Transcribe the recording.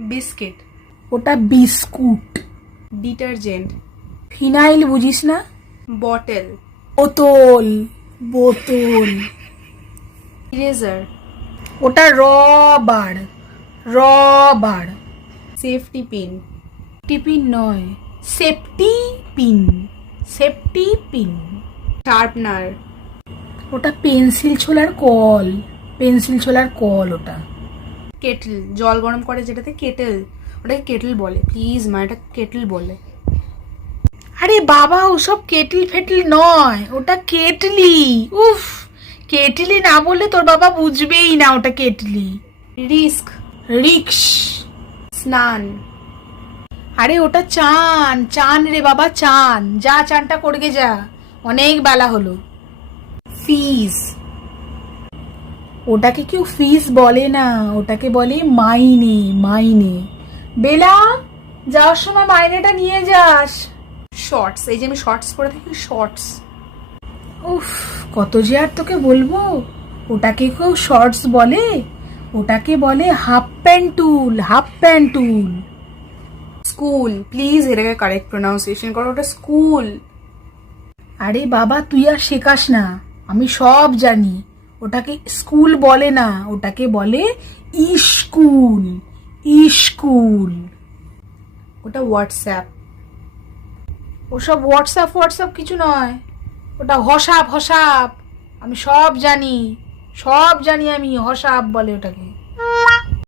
Biscuit. ওটা biscuit. Detergent. Phenyl বুঝিস না? বটেল। বোতল। বোতল। ইরেজার। ওটা rubber. Rubber. Safety pin. Tiffin নয়, safety pin. Safety pin. Sharpener. ওটা পেন্সিল ছোলার কল। পেন্সিল ছোলার কল ওটা। কেটল, জল গরম করে যেটাতে, কেটেল। ওটাকে কেটল বলে, প্লিজ মা, এটা কেটল বলে। আরে বাবা, ওসব কেটল ফেটল নয়, ওটা কেটলি। উফ, কেটলি না বললে তোর বাবা বুঝবেই না ওটা কেটলি। রিস্ক। রিক্স। স্নান। আরে ওটা চান। চান রে বাবা, চান। যা চানটা করগে যা, অনেক বেলা হলো। ফিজ। ওটাকে কেউ ফিস বলে না, ওটাকে বলে মাইনে। মাইনে। বেলা, যাওয়ার সময় মাইনেটা নিয়ে যাস। শর্টস, এই যে আমি শর্টস পরে থাকি, শর্টস। উফ, কত যে আর তোকে বলবো। ওটাকে কেউ শর্টস বলে? ওটাকে বলে half pant tool. Half pant tool. School, please এটাকে কারেক্ট প্রোনাউন্সিয়েশন করো, ওটা স্কুল। আরে বাবা, তুই আর শেখাস না, আমি সব জানি। ওটাকে স্কুল বলে না, ওটাকে বলে স্কুল। স্কুল। ওটা হোয়াটসঅ্যাপ। ওসব হোয়াটসঅ্যাপ হোয়াটসঅ্যাপ কিছু নয়, ওটা হসাপ। হসাপ। আমি সব জানি, সব জানি আমি। হসাপ বলে ওটাকে।